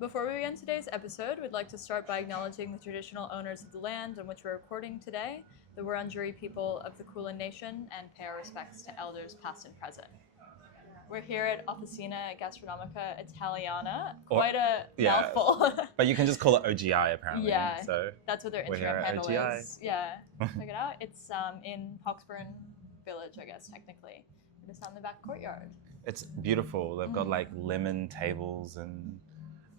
Before we begin today's episode, we'd like to start by acknowledging the traditional owners of the land on which we're recording today, the Wurundjeri people of the Kulin Nation, and pay our respects to elders past and present. We're here at Officina Gastronomica Italiana. Quite a mouthful. But you can just call it OGI apparently. Yeah, so that's what their Instagram handle is. Yeah, check it out. It's in Hawkesbury Village, I guess, technically. It's out in the back courtyard. It's beautiful. They've got like lemon tables and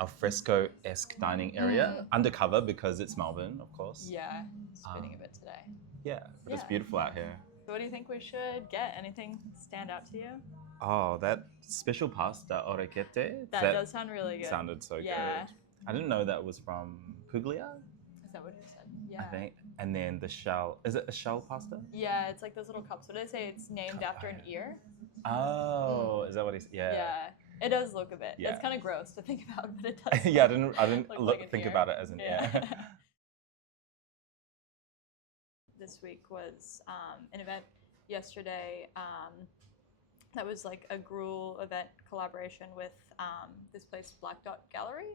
alfresco-esque dining area. Undercover because it's Melbourne, of course. Yeah, spinning a bit today. Yeah, but it's beautiful out here. So what do you think we should get? Anything stand out to you? Oh, that special pasta orecchiette. That does sound really good. Sounded so good. I didn't know that was from Puglia. Is that what you said? Yeah. I think. And then the shell. Is it a shell pasta? Yeah, it's like those little cups. What did I say? It's named after an ear. Oh, is that what he said? Yeah. Yeah. It does look a bit. Yeah. It's kind of gross to think about, but it does. Yeah, I didn't think ear. about it as an ear. This week was an event yesterday that was like a gruel event collaboration with this place, Black Dot Gallery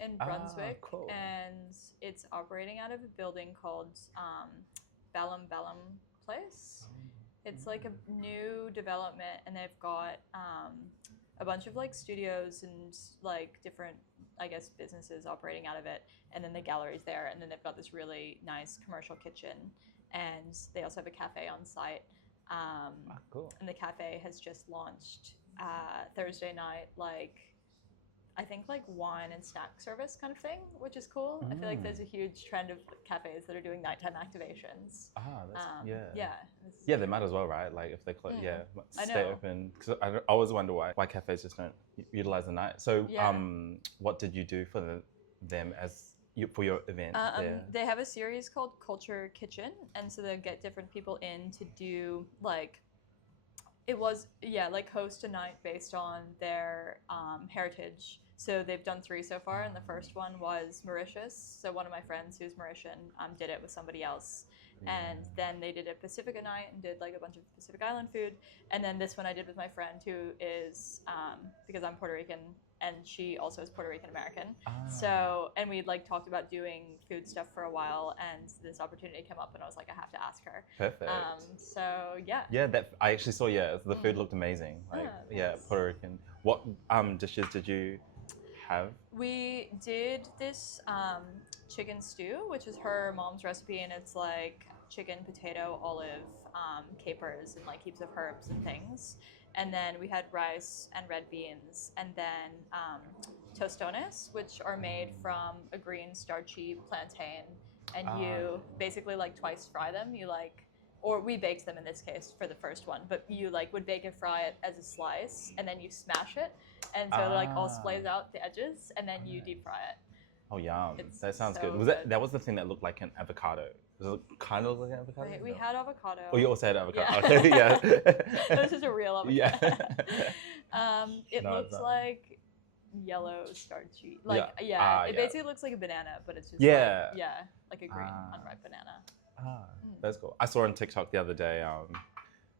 in Brunswick. Cool. And it's operating out of a building called Ballum Place. It's like a new development, and they've got a bunch of like studios and like different, I guess, businesses operating out of it, and then the gallery's there, and then they've got this really nice commercial kitchen, and they also have a cafe on site. Cool. And the cafe has just launched Thursday night, like I think like wine and snack service kind of thing, which is cool. I feel like there's a huge trend of cafes that are doing nighttime activations. Yeah, they might as well, right? Like if they close, stay open. Because I always wonder why cafes just don't utilize the night. So, what did you do for them for your event? They have a series called Culture Kitchen, and so they get different people in to do like. It was, like host a night based on their heritage. So they've done 3 so far, and the first one was Mauritius. So one of my friends who's Mauritian did it with somebody else. And then they did a Pacifica night and did like a bunch of Pacific Island food. And then this one I did with my friend who is, because I'm Puerto Rican, and she also is Puerto Rican American. So, and we like talked about doing food stuff for a while, and this opportunity came up, and I was like, I have to ask her. Perfect. So yeah. Yeah, that I actually saw. Yeah, the food looked amazing. Like, Puerto Rican. What dishes did you have? We did this chicken stew, which is her mom's recipe, and it's like chicken, potato, olive, capers, and like heaps of herbs and things. And then we had rice and red beans, and then tostones, which are made from a green starchy plantain, and you basically like twice fry them. You like, or we baked them in this case for the first one, but you like would bake and fry it as a slice, and then you smash it, and so it like all splays out the edges, and then you deep fry it. Oh, yum. That sounds so good. Was that was the thing that looked like an avocado? Does it kind of look like an avocado? We had avocado. Oh, you also had avocado. Yeah. Okay, yeah. This is a real avocado. Yeah. It looks like yellow starchy. Like it basically looks like a banana, but it's just like a green unripe banana. That's cool. I saw on TikTok the other day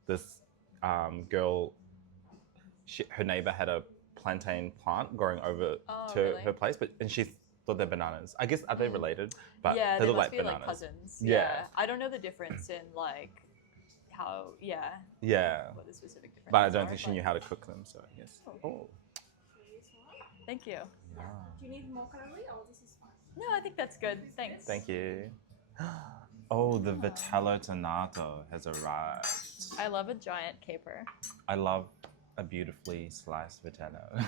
this girl, her neighbor had a plantain plant growing over to her place, and she thought they're bananas. I guess, are they related? But they look like bananas. Like cousins. Yeah. I don't know the difference in like how, what the specific difference is. But I don't think she knew how to cook them, so yes. Oh. Thank you. Do you need more curry, or this is fine? No, I think that's good. Thanks. Thank you. Oh, the Vitello Tonato has arrived. I love a giant caper. I love a beautifully sliced Vitello.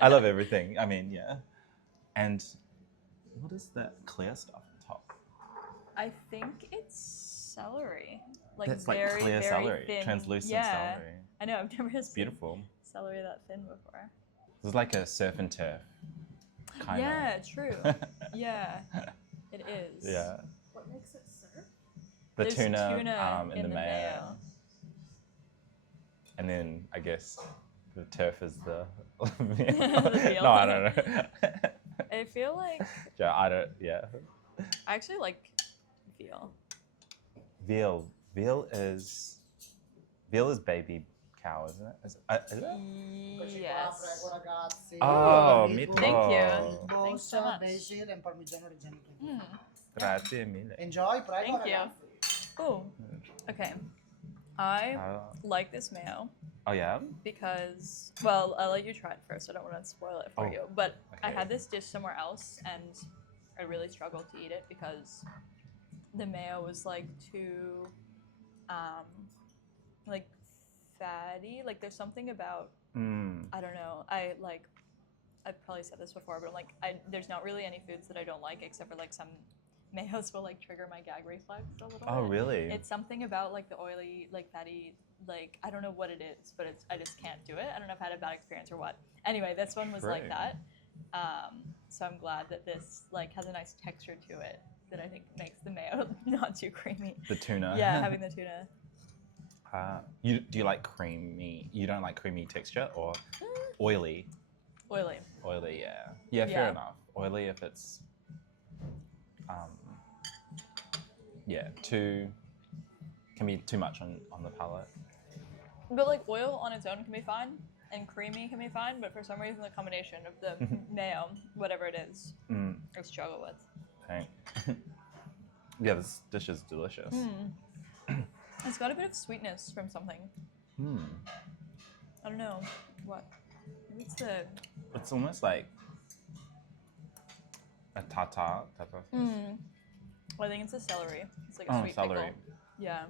I love everything. I mean, yeah. And what is that clear stuff on top? I think it's celery. Like that's very, like clear very celery, thin. translucent celery. I know, I've never seen beautiful celery that thin before. It's like a surf and turf kind of. Yeah, true. Yeah, it is. Yeah. What makes it surf? There's tuna in the mayo. And then I guess the turf is the. The no, I don't know. I feel like. Yeah, I don't. Yeah. I actually like veal. Veal is baby cow, isn't it? Is it? Yes. Ragazzi. Oh, Meatball, Thank you. meatballs, Thanks so much. basil and Parmigiano Reggiano. Mm, Grazie mille. Enjoy, prego, Thank you. ragazzi. oh, okay. I Uh, like this mayo oh yeah? because, well, I'll let you try it first. I don't want to spoil it for Oh, you. But I okay. had this dish somewhere else, and I really struggled to eat it because the mayo was like too, like fatty. Like there's something about I don't know. I've probably said this before, but I'm like, there's not really any foods that I don't like except for like some mayos will like trigger my gag reflex a little bit. Oh really? It's something about like the oily, like fatty, like I don't know what it is, but I just can't do it. I don't know if I had a bad experience or what. Anyway, this one was like that. So I'm glad that this like has a nice texture to it that I think makes the mayo not too creamy. The tuna. Yeah, having the tuna. Do you like creamy? You don't like creamy texture or oily? Oily. Oily, yeah. Yeah, fair enough. Oily if it's can be too much on the palate. But like oil on its own can be fine, and creamy can be fine. But for some reason, the combination of the mayo, whatever it is, I struggle with. Okay. Yeah, this dish is delicious. It's got a bit of sweetness from something. I don't know what. Maybe it's the. It's almost like a tata. I think it's a celery. It's like a sweet celery. pickle. Yeah.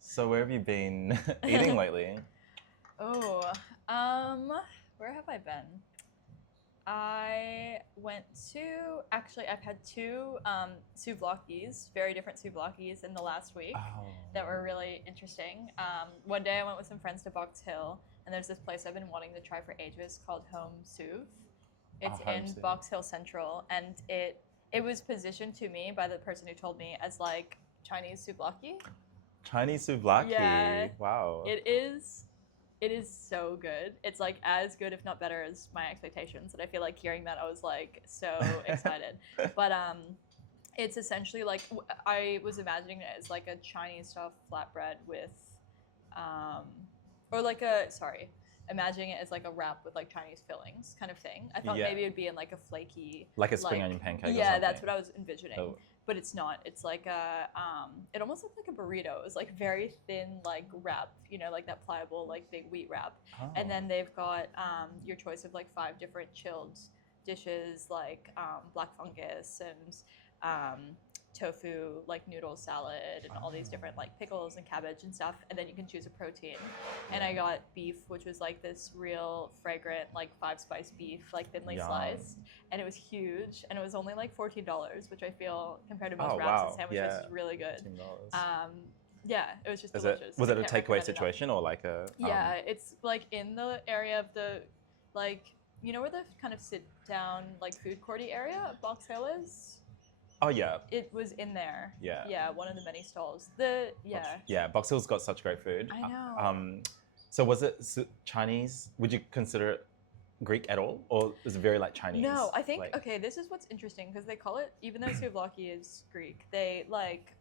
So where have you been eating lately? Oh, where have I been? I went to, actually, I've had two Souvlakis, very different Souvlakis in the last week that were really interesting. One day I went with some friends to Box Hill, and there's this place I've been wanting to try for ages called Home Souv. It's in Souv. Box Hill Central, and it was positioned to me by the person who told me as like Chinese Souvlaki. Chinese Souvlaki. Yeah. Wow. It is so good. It's like as good, if not better, as my expectations. And I feel like hearing that, I was like so excited. But it's essentially like I was imagining it as like a Chinese style flatbread with, imagining it as like a wrap with like Chinese fillings kind of thing. I thought maybe it would be in like a flaky, like a spring onion pancake. Yeah, or something. that's what I was envisioning. Oh. But it's not. It's like a, it almost looks like a burrito. It's like very thin, like wrap, you know, like that pliable, like big wheat wrap. Oh. And then they've got your choice of like 5 different chilled dishes, like black fungus and tofu, like noodle salad, and all these different like pickles and cabbage and stuff. And then you can choose a protein. And I got beef, which was like this real fragrant, like 5-spice beef, like thinly sliced. And it was huge, and it was only like $14, which I feel compared to most wraps and sandwiches is really good. Yeah, it was just delicious. Was it a takeaway situation or like a? Yeah, it's like in the area of the, like, you know where the kind of sit down like food courty area of Box Hill is. Oh yeah. It was in there. Yeah. Yeah, one of the many stalls. Box Hill's got such great food. I know. So was it Chinese? Would you consider it Greek at all, or is it very like Chinese? No, I think like, okay. This is what's interesting because they call it, even though Souvlaki is Greek, they like,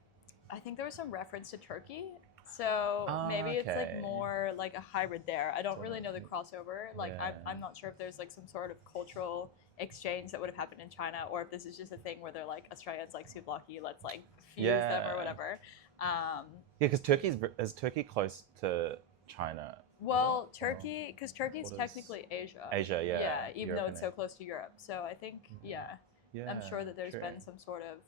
I think there was some reference to Turkey. So maybe it's like more like a hybrid there. I don't really know the crossover. Like I'm not sure if there's like some sort of cultural exchange that would have happened in China, or if this is just a thing where they're like, Australians like Souvlaki, let's like fuse them or whatever. Because is Turkey close to China? Well, Turkey, because Turkey's technically Asia. Asia, yeah. Yeah, even Europe though it's so close to Europe. So I think, I'm sure that there's true. been some sort of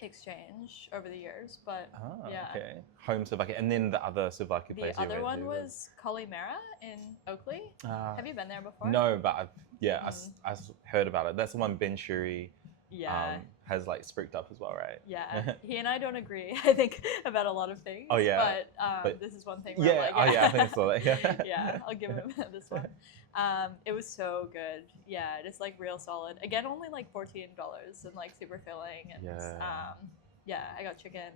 exchange over the years, but okay. Home Souvlaki, and then the other Souvlaki place. The other one was Kalimera in Oakleigh. Have you been there before? No, but I've heard about it. That's the one Ben Shuri has like spooked up as well, right? Yeah, he and I don't agree, I think, about a lot of things. Oh yeah. But this is one thing where I'm like, I think so. Yeah, I'll give him this one. It was so good. Yeah, just like real solid. Again, only like $14 and like super filling. And I got chicken.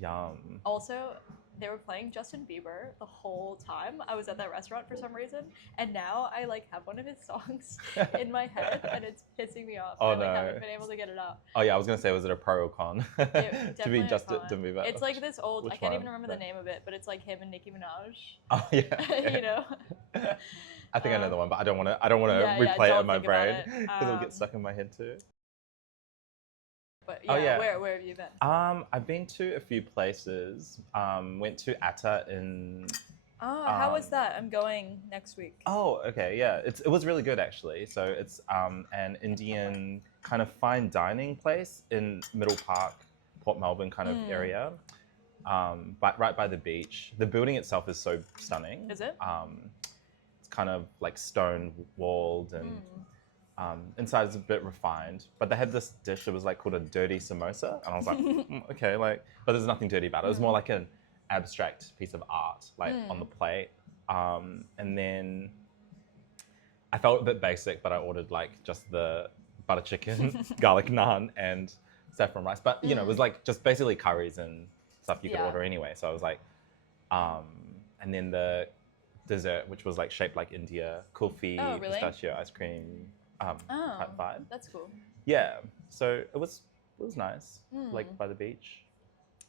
Yum. Also, they were playing Justin Bieber the whole time I was at that restaurant for some reason, and now I like have one of his songs in my head, and it's pissing me off. Oh, I like no. haven't been able to get it out. Oh yeah, I was gonna say, was it a pro or con to be Definitely a Justin con. Bieber? It's like this old. Which I can't even one? remember the name of it, but it's like him and Nicki Minaj. Oh yeah. You know. I think I know the one, but I don't want to. I don't want to yeah, replay it don't in my think about brain it. because it'll get stuck in my head too. But Oh, yeah. where have you been? I've been to a few places. Went to Atta in. Oh, how was that? I'm going next week. Oh, okay, yeah. It was really good actually. So it's an Indian kind of fine dining place in Middle Park, Port Melbourne kind of area. But right by the beach. The building itself is so stunning. Is it? It's kind of like stone walled and inside is a bit refined. But they had this dish that was like called a dirty samosa, and I was like, okay, like, but there's nothing dirty about it. It was more like an abstract piece of art, like on the plate. And then I felt a bit basic, but I ordered like just the butter chicken, garlic naan, and saffron rice. But you know, it was like just basically curries and stuff you could order anyway. So I was like, and then the dessert, which was like shaped like India, kulfi, pistachio ice cream type vibe. That's cool. Yeah, so it was nice, like by the beach.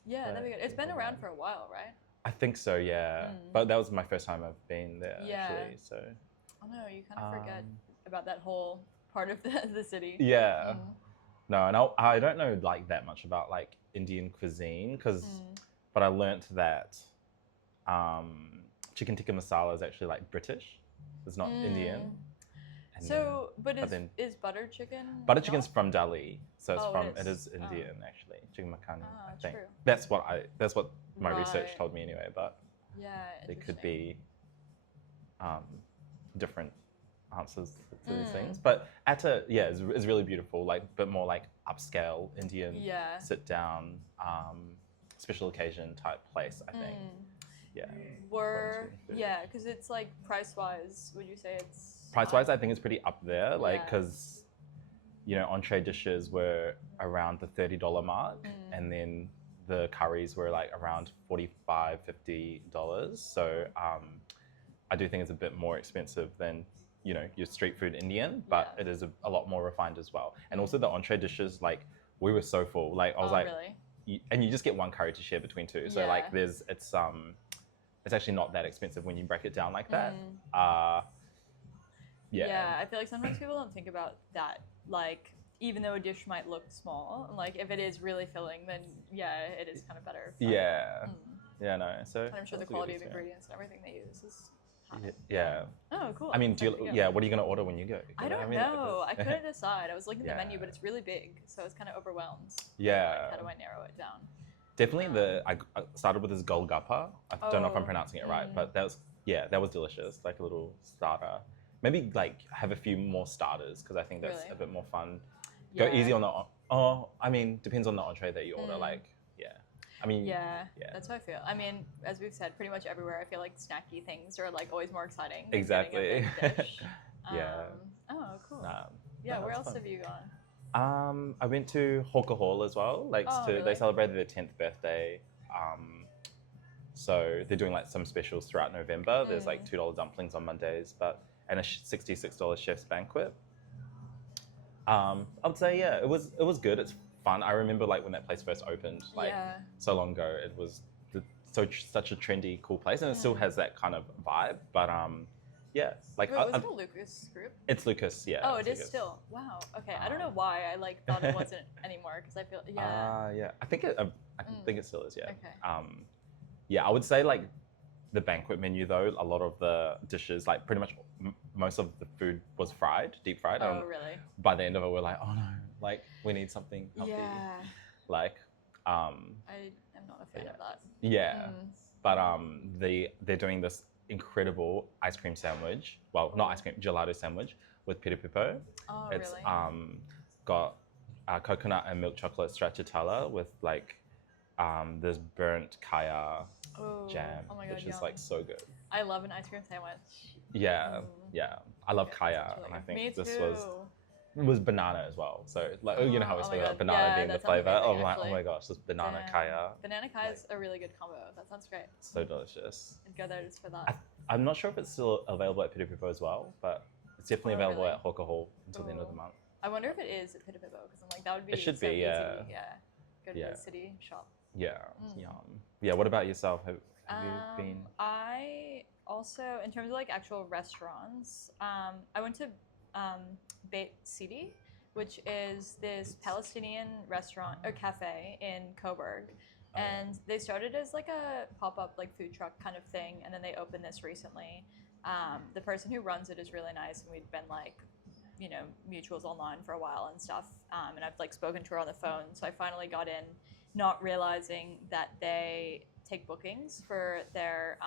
Yeah, that'd be good. It's been around for a while, right? I think so, yeah. But that was my first time I've been there, actually. So. Oh no, you kind of forget about that whole part of the city. Yeah. No, and I don't know like that much about like Indian cuisine but I learnt that chicken tikka masala is actually like British. It's not Indian. And so, then, is butter chicken? Butter chicken's from Delhi, so it's it is Indian actually. Chicken makhani, I think. True. That's what my research told me anyway. But it could be different answers to these things. But Atta, is really beautiful, like a bit more like upscale Indian, sit down, special occasion type place, I think. Yeah. Because it's like price-wise, would you say it's... Price-wise, I think it's pretty up there, like, because, you know, entree dishes were around the $30 mark, and then the curries were like around $45, $50. So I do think it's a bit more expensive than, you know, your street food Indian, but it is a lot more refined as well. And also the entree dishes, like, we were so full. Like, I was like, really? And you just get one kuri to share between two. So like, it's actually not that expensive when you break it down like that. Yeah, I feel like sometimes people don't think about that. Like, even though a dish might look small, like if it is really filling, then it is kind of better. Yeah, no. So and I'm sure the quality of ingredients and everything they use is high. Yeah. Oh, cool. I mean, what are you gonna order when you go? I don't know. I couldn't decide. I was looking at the menu, but it's really big, so I was kind of overwhelmed. Yeah. Like, how do I narrow it down? Definitely I started with this golgappa. I don't know if I'm pronouncing it right, but that was delicious. Like a little starter. Maybe like have a few more starters because I think that's a bit more fun. Go easy on depends on the entree that you order. Like, I mean, that's how I feel. I mean, as we've said, pretty much everywhere, I feel like snacky things are like always more exciting. Exactly. Than getting a big dish. Oh, cool. Where else have you gone? I went to Hawker Hall as well. Like, they celebrated their 10th birthday. So they're doing like some specials throughout November. There's like $2 dumplings on Mondays, and a $66 chef's banquet. I would say it was good. It's fun. I remember like when that place first opened, like so long ago. It was such a trendy, cool place, and it still has that kind of vibe. But like was it a Lucas group? It's Lucas, yeah. Oh, it is still. Wow. Okay, I don't know why I like thought it wasn't anymore because I feel I think it still is. Yeah. Okay. I would say like the banquet menu though. A lot of the dishes, like pretty much most of the food was deep fried. Oh, really? By the end of it, we're like, oh no, like we need something healthy. Yeah. Like, I am not a fan of that. Yeah, but they're doing this incredible ice cream sandwich. Well, not ice cream, gelato sandwich with pita pipo. Oh, it's really? got coconut and milk chocolate stracciatella with like this burnt kaya jam, which is like so good. I love an ice cream sandwich. Yeah. I love kaya, and I think Me this too. was was banana as well. So like, you know how we Oh spoke my about God. banana Yeah, being the that sounds flavor. amazing, I'm like, oh actually. my gosh, this banana Damn. kaya, Banana kaya is a really good combo. That sounds great. so delicious. I'd go there just for that. I'm not sure if it's still available at Piripipo as well, but it's definitely Oh, available really? at Hawker Hall until the end of the Ooh. month. I wonder if it is at Pitapipo because I'm like that would be It should so be, easy. yeah. Yeah. Go to Yeah. the city shop. Yeah, yum. Yeah, what about yourself? Have you been? I also, in terms of like actual restaurants, I went to Beit Siti, which is this Palestinian restaurant or cafe in Coburg. And they started as like a pop-up like food truck kind of thing, and then they opened this recently. The person who runs it is really nice, and we'd been like, you know, mutuals online for a while and stuff. And I've like spoken to her on the phone, so I finally got in, not realizing that they take bookings for their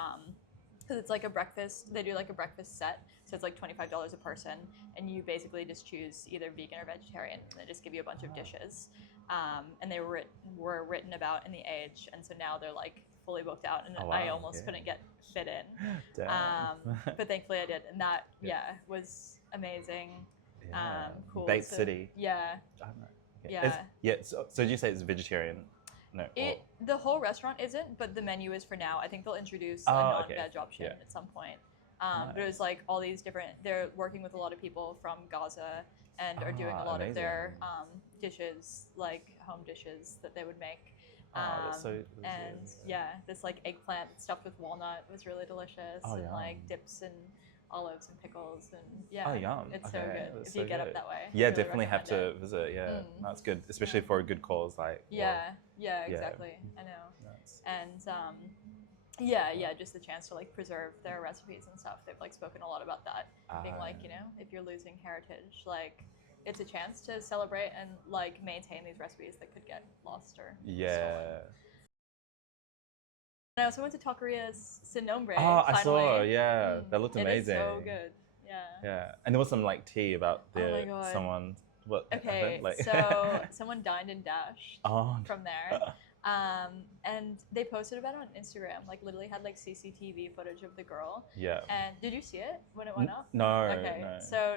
because it's like a breakfast. They do like a breakfast set, so it's like $25 a person, and you basically just choose either vegan or vegetarian. And they just give you a bunch of dishes, and they were written about in the Age, and so now they're like fully booked out, and I almost couldn't get fit in. But thankfully I did, and that was amazing. Cool. Beit City. Yeah. Okay. Yeah. So did you say it's vegetarian? No. The whole restaurant isn't, but the menu is for now. I think they'll introduce a non-veg option at some point. But it was like all these different. They're working with a lot of people from Gaza and are doing a lot of their dishes, like home dishes that they would make. That's so and this like eggplant stuffed with walnut was really delicious, and like dips and olives and pickles, and it's so good if you get up that way. Yeah, really definitely have to visit. Yeah, that's good, especially for a good cause. Like exactly. I know. And just the chance to like preserve their recipes and stuff. They've like spoken a lot about that, being like, you know, if you're losing heritage, like it's a chance to celebrate and like maintain these recipes that could get lost or stolen. I also went to Taqueria Sin Nombre. Oh, finally. I saw. Yeah, that looked amazing. It is so good. Yeah. Yeah, and there was some like tea about Oh my God. someone. What? Okay, like... so someone dined and dashed from there. there. And they posted about it on Instagram. Like literally had like CCTV footage of the girl. Yeah. And did you see it when it went up? No. Okay. No. So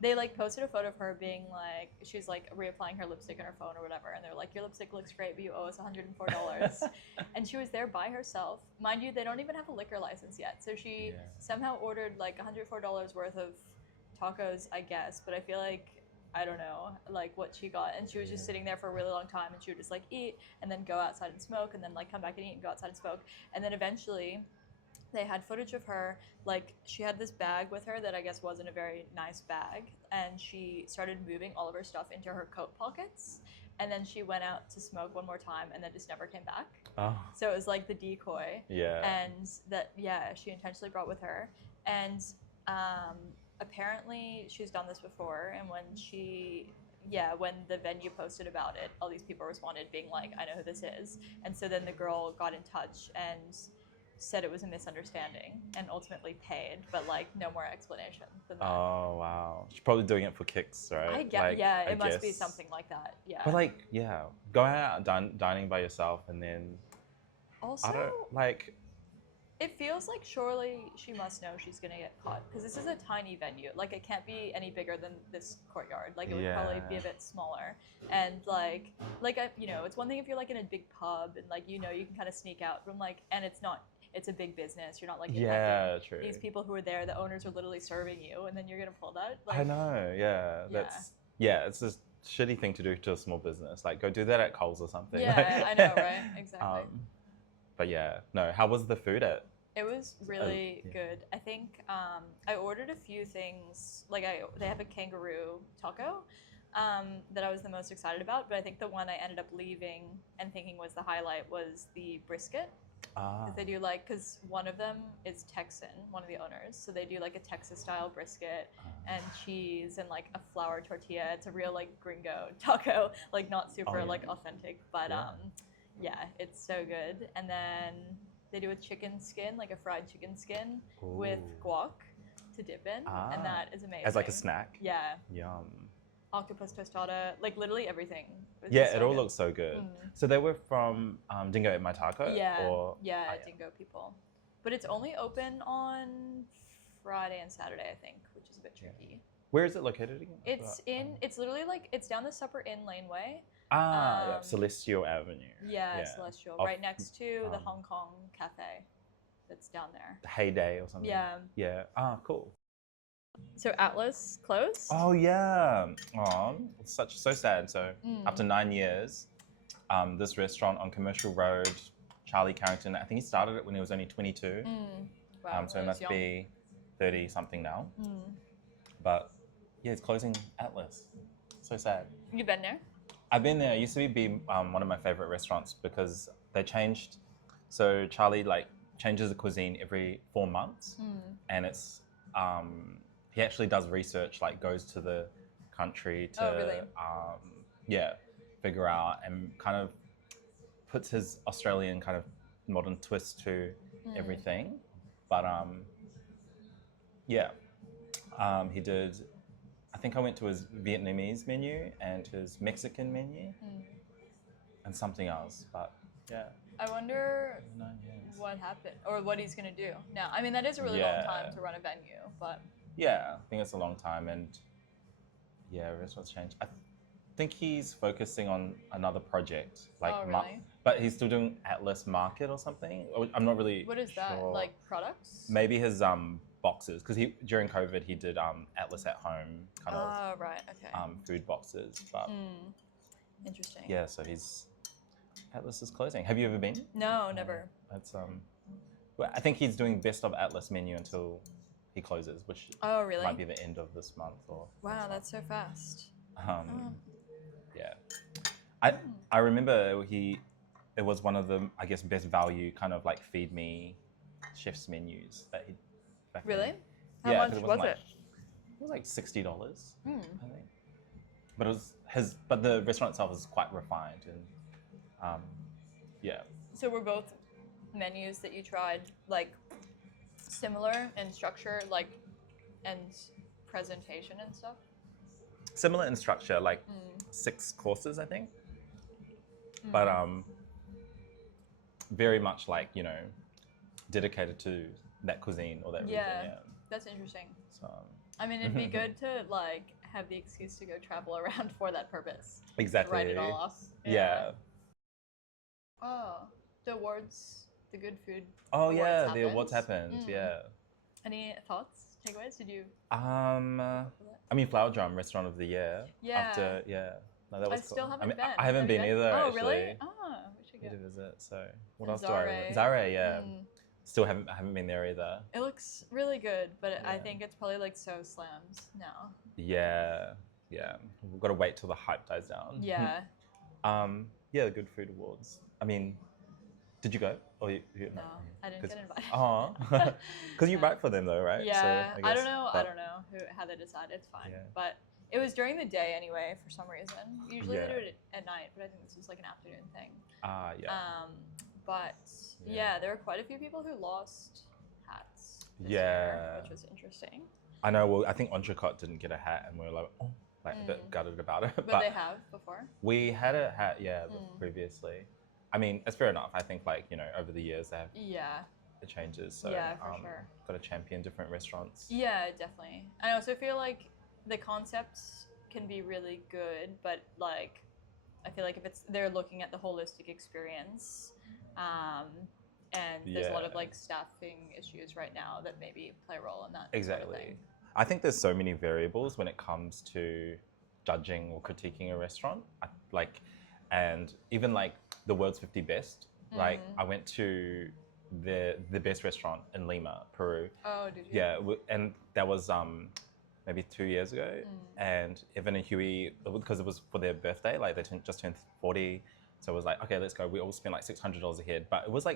they like posted a photo of her being like, she's like reapplying her lipstick on her phone or whatever, and they're like, your lipstick looks great, but you owe us $104. And she was there by herself. Mind you, they don't even have a liquor license yet. So she somehow ordered like $104 worth of tacos, I guess, but I feel like, I don't know, like what she got. And she was just sitting there for a really long time, and she would just like eat and then go outside and smoke, and then like come back and eat and go outside and smoke. And then eventually they had footage of her, like she had this bag with her that I guess wasn't a very nice bag, and she started moving all of her stuff into her coat pockets, and then she went out to smoke one more time and then just never came back. Oh. So it was like the decoy. Yeah. And that, she intentionally brought with her. And apparently she's done this before, and when the venue posted about it, all these people responded being like, I know who this is. And so then the girl got in touch and said it was a misunderstanding and ultimately paid, but like no more explanation than that. Oh wow, she's probably doing it for kicks, right? I guess, it must be something like that. Yeah. But like, going out dining by yourself, and then also, I don't like. It feels like surely she must know she's gonna get caught, because this is a tiny venue. Like it can't be any bigger than this courtyard. Like it would probably be a bit smaller. And like you know, it's one thing if you're like in a big pub and like you know you can kind of sneak out. But I'm like, and it's a big business. You're not like true. These people who are there, the owners are literally serving you, and then you're gonna pull that. Like, I know. It's a shitty thing to do to a small business. Like go do that at Coles or something. Yeah, I know, right? Exactly. But how was the food at? It was really good. I think I ordered a few things. Like they have a kangaroo taco that I was the most excited about, but I think the one I ended up leaving and thinking was the highlight was the brisket. Because they do because one of them is Texan, one of the owners, so they do like a Texas style brisket and cheese and like a flour tortilla. It's a real like gringo taco, like not super like authentic, but it's so good. And then they do a chicken skin, like a fried chicken skin with guac to dip in, and that is amazing. As like a snack? Yeah. Yum. Octopus tostada, like literally everything. It all looks so good. So they were from Dingo Eat My Taco? Dingo people. But it's only open on Friday and Saturday, I think, which is a bit tricky. Where is it located again? It's literally like, it's down the Supper Inn laneway. Yeah, Celestial Avenue. Yeah, Celestial, right next to the Hong Kong cafe that's down there. The Heyday or something. Yeah. Yeah. Cool. So Atlas closed? Oh yeah. Oh, it's so sad. So after 9 years, this restaurant on Commercial Road, Charlie Carrington, I think he started it when he was only 22. Wow, so he must be 30 something now. But yeah, it's closing Atlas. So sad. You been there? I've been there. It used to be one of my favorite restaurants because they changed. So Charlie changes the cuisine every 4 months, and it's he actually does research, goes to the country to figure out and kind of puts his Australian kind of modern twist to everything. But he did. I think I went to his Vietnamese menu and his Mexican menu and something else. But yeah. I wonder what happened or what he's going to do now. I mean, that is a really long time to run a venue, but... Yeah, I think it's a long time, and restaurants change. I think he's focusing on another project. Really? But he's still doing Atlas Market or something. I'm not really What is that? sure. Like products? Maybe his boxes, because during COVID he did Atlas at home kind of right, okay. food boxes. But interesting. Yeah, so Atlas is closing. Have you ever been? No, never. That's well, I think he's doing best of Atlas menu until he closes, which really? might be the end of this month or. Wow, that's so fast. Yeah, I remember it was one of the best value kind of feed me chef's menus that he. Really? How much was it? It was like $60, I think. But it was but the restaurant itself was quite refined and So were both menus that you tried similar in structure, and presentation and stuff? Similar in structure, 6 courses, I think. But very much dedicated to that cuisine or that region. Yeah, that's interesting. So I mean, it'd be good to have the excuse to go travel around for that purpose. Exactly. To write it all off. Yeah. Oh, the awards, the good food. Oh yeah, the awards happened. Yeah. Any thoughts, takeaways? Did you? I mean, Flower Drum Restaurant of the Year. Yeah. After no, that was I still haven't been. I haven't been either. Oh actually. really? We should go. Need to visit. So what else do I remember? Zare, yeah. Still haven't been there either. It looks really good, but I think it's probably so slams now. Yeah. We've got to wait till the hype dies down. Yeah. The Good Food Awards. I mean, did you go? Or no, I didn't get invited. Because you write for them though, right? Yeah. So I don't know how they decide. It's fine. Yeah. But it was during the day anyway, for some reason. Usually they do it at night, but I think this was an afternoon thing. Yeah. But there were quite a few people who lost hats this year, which was interesting. I know. Well, I think Entrecote didn't get a hat, and we were a bit gutted about it. But they have before? We had a hat, previously. I mean, it's fair enough. I think over the years they have it changes. So for sure. Got to champion different restaurants. Yeah, definitely. I also feel like the concepts can be really good, but I feel like if they're looking at the holistic experience, and there's a lot of staffing issues right now that maybe play a role in that. Exactly. Sort of thing. I think there's so many variables when it comes to judging or critiquing a restaurant. And even the world's 50 best. I went to the best restaurant in Lima, Peru. Oh, did you? Yeah, and that was maybe 2 years ago. And Evan and Huey, because it was for their birthday, they just turned 40. So it was okay, let's go. We all spent $600 a head, but it was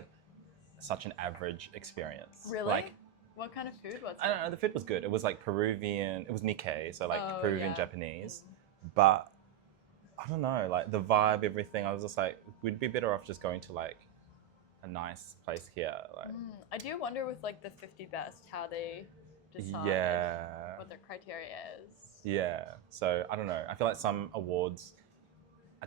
such an average experience. Really? What kind of food was it? I don't know. The food was good. It was Peruvian. It was Nikkei, so Peruvian Japanese. But I don't know, the vibe, everything. I was just we'd be better off just going to a nice place here. I do wonder with the 50 best how they decide what their criteria is. Yeah. So I don't know. I feel some awards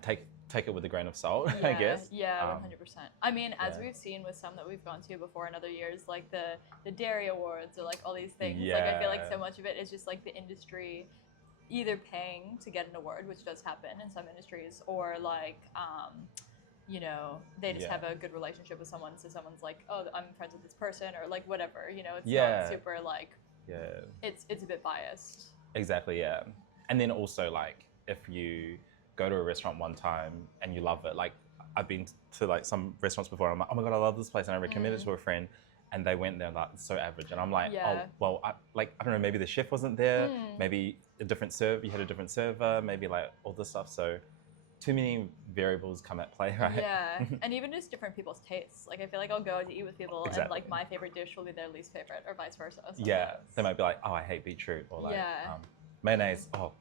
take take it with a grain of salt, Yeah, I guess. Yeah, 100%. I mean, as yeah. we've seen with some that we've gone to before in other years, like the dairy awards or like all these things. Yeah. Like I feel like so much of it is just like the industry either paying to get an award, which does happen in some industries, or like you know, they just have a good relationship with someone, so someone's like, oh, I'm friends with this person, or like whatever, you know, it's not super like, it's a bit biased. Exactly, yeah. And then also like, if you go to a restaurant one time and you love it, like I've been to like some restaurants before, I'm like, oh my God, I love this place, and I recommend it to a friend, and they went there like, it's so average, and I'm like, oh, well, I don't know, maybe the chef wasn't there, maybe you had a different server, maybe like all this stuff, so too many variables come at play, right? Yeah, and even just different people's tastes. Like I feel like I'll go to eat with people and like my favorite dish will be their least favorite, or vice versa. Sometimes. Yeah, they might be like, oh, I hate beetroot, or like mayonnaise. Oh,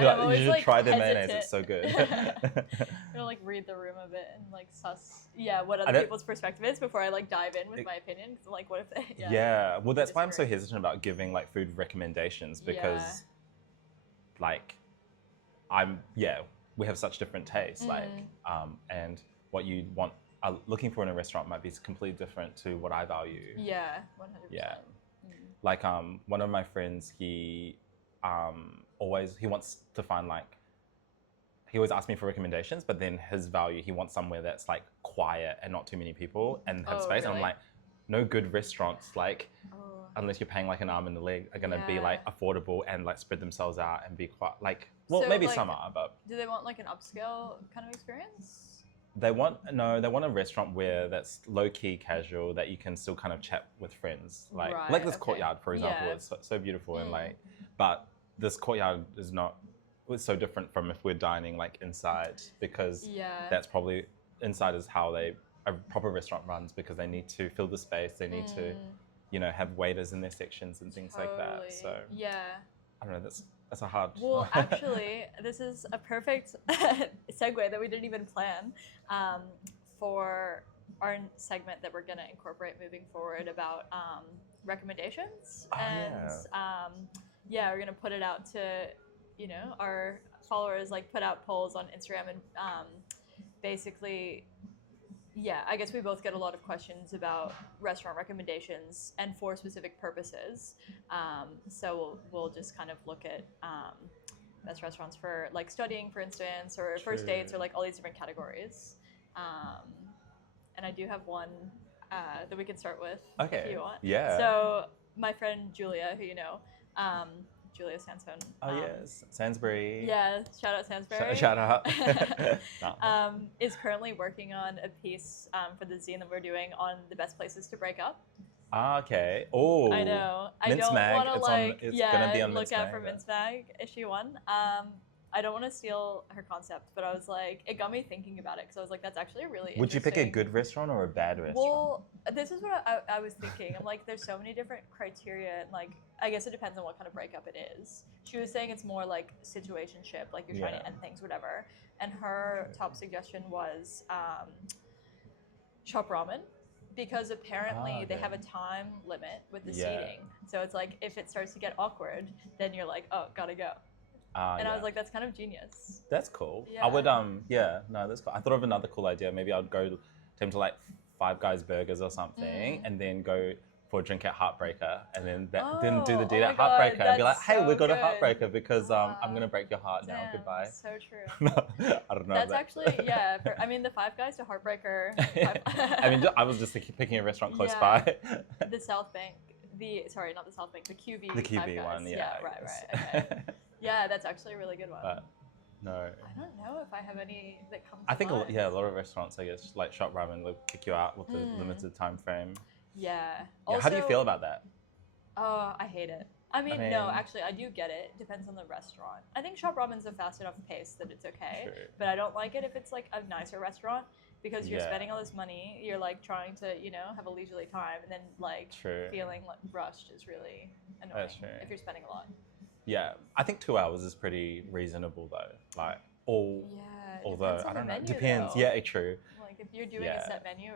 like, you should try their mayonnaise. It's so good. I'm gonna like read the room a bit and like suss what other people's perspective is before I like dive in with my opinion. Because I'm like, what if they? Yeah, well, that's why I'm so hesitant about giving like food recommendations, because like we have such different tastes, like, and what you want, looking for in a restaurant might be completely different to what I value. Yeah, 100%. Yeah, like one of my friends, he wants to find like, he always asks me for recommendations, but then his value, he wants somewhere that's like quiet and not too many people and have space. Really? And I'm like, no good restaurants, like, unless you're paying like an arm and a leg, are gonna be like affordable and like spread themselves out and be quite like, well, so, maybe like, some are, but. Do they want like an upscale kind of experience? They want a restaurant where that's low key casual, that you can still kind of chat with friends. Like this courtyard, for example, is so beautiful and like, but this courtyard it's so different from if we're dining like inside, because that's probably, inside is how a proper restaurant runs, because they need to fill the space, they need to, you know, have waiters in their sections and things like that. So I don't know, that's a hard. Well, actually, this is a perfect segue that we didn't even plan for our segment that we're going to incorporate moving forward about recommendations. We're going to put it out to, you know, our followers, like put out polls on Instagram and basically, I guess we both get a lot of questions about restaurant recommendations and for specific purposes. So we'll just kind of look at best restaurants for like studying, for instance, or first dates, or like all these different categories. And I do have one that we can start with if you want. Yeah. So my friend Julia, who you know, Julia Sansone. Yes, Sansbury. Yeah, shout out Sansbury. Shout out. Is currently working on a piece for the zine that we're doing on the best places to break up. Okay. Oh. I know. Mince I don't want to like gonna be on look out Mag, for Mince Mag issue 1. I don't want to steal her concept, but I was like, it got me thinking about it because I was like, that's actually a really Would you pick a good restaurant or a bad restaurant? Well, this is what I was thinking. I'm like, there's so many different criteria, and like, I guess it depends on what kind of breakup it is. She was saying it's more like situationship, like you're trying to end things, whatever. And her top suggestion was Shop Ramen, because apparently they have a time limit with the seating. So it's like, if it starts to get awkward, then you're like, oh, gotta go. And I was like, that's kind of genius. That's cool. Yeah. I would, that's cool. I thought of another cool idea. Maybe I'd go to like Five Guys Burgers or something, and then go for a drink at Heartbreaker, and then then do the deed at Heartbreaker, and be like, hey, we're going to Heartbreaker because I'm going to break your heart now. Goodbye. So true. I don't know. That's actually, the Five Guys to Heartbreaker. I mean, I was just picking a restaurant close by. The South Bank. Not the South Bank, the QV. The QV one, Right. Okay. Yeah, that's actually a really good one. But no. I don't know if I have any that come to I think mind. a lot of restaurants, I guess, like Shop Ramen, will kick you out with the limited time frame. Yeah. Also, how do you feel about that? Oh, I hate it. I mean, no, actually, I do get it. Depends on the restaurant. I think Shop Ramen's a fast enough pace that it's okay. True. But I don't like it if it's like a nicer restaurant, because you're spending all this money. You're like trying to, have a leisurely time, and then like feeling like rushed is really annoying if you're spending a lot. Yeah, I think 2 hours is pretty reasonable though. Like although I don't know, depends. Though. Yeah, true. Like if you're doing a set menu,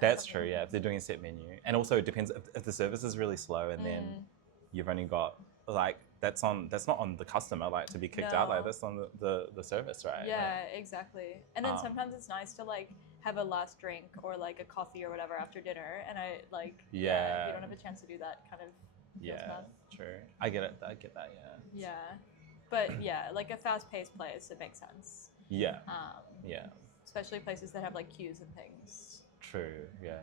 That's true. Yeah, if they're doing a set menu, and also it depends if the service is really slow, and then you've only got like that's not on the customer like to be kicked out. Like No. that's on the service, right? Yeah, Like, exactly. And then sometimes it's nice to like have a last drink or like a coffee or whatever after dinner. And I like if Yeah. you don't have a chance to do that, kind of feels yeah, bad. true. I get it. I get that. Yeah. Yeah, but yeah, like a fast-paced place, it makes sense. Yeah. Um, Yeah. especially places that have like queues and things. True. Yeah.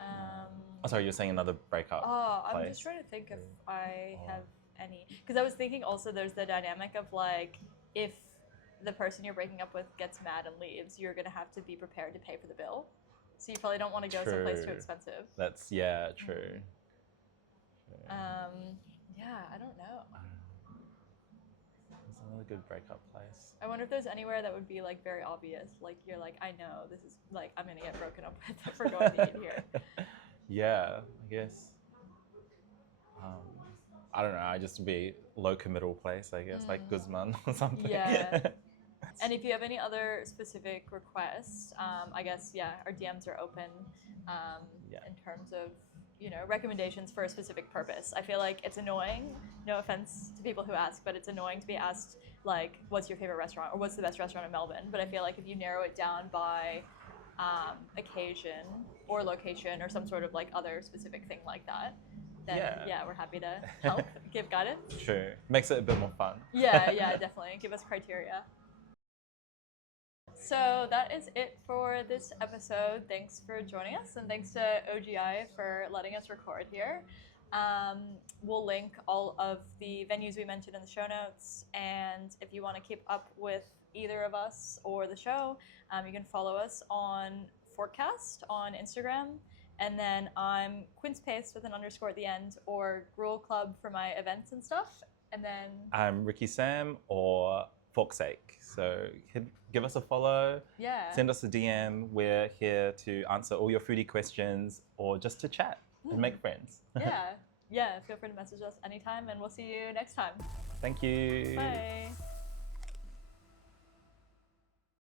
Um, Oh, sorry, you're saying another breakup. I'm place? just trying to think if I Oh. have any, because I was thinking also there's the dynamic of like if the person you're breaking up with gets mad and leaves, you're gonna have to be prepared to pay for the bill. So you probably don't want to go someplace too True. expensive. That's true. Yeah, I don't know. It's another good breakup place. I wonder if there's anywhere that would be like very obvious. Like you're like, I know this is like I'm gonna get broken up with if we're going to eat here. Yeah, I guess. I don't know. I just be low committal place. I guess like Guzman or something. Yeah. And if you have any other specific requests, I guess our DMs are open in terms of recommendations for a specific purpose. I feel like it's annoying. No offense to people who ask, but it's annoying to be asked like, "What's your favorite restaurant?" or "What's the best restaurant in Melbourne?" But I feel like if you narrow it down by occasion or location or some sort of like other specific thing like that, then we're happy to help give guidance. True. Makes it a bit more fun. Yeah, definitely. Give us criteria. So that is it for this episode. Thanks for joining us, and thanks to OGI for letting us record here. We'll link all of the venues we mentioned in the show notes, and if you want to keep up with either of us or the show, you can follow us on Forkcast on Instagram, and then I'm Quince Pace with an underscore at the end, or Gruel Club for my events and stuff, and then I'm Ricky Sam or Forksake. So give us a follow. Yeah. Send us a DM. We're here to answer all your foodie questions or just to chat and make friends. Yeah. Feel free to message us anytime, and we'll see you next time. Thank you. Bye.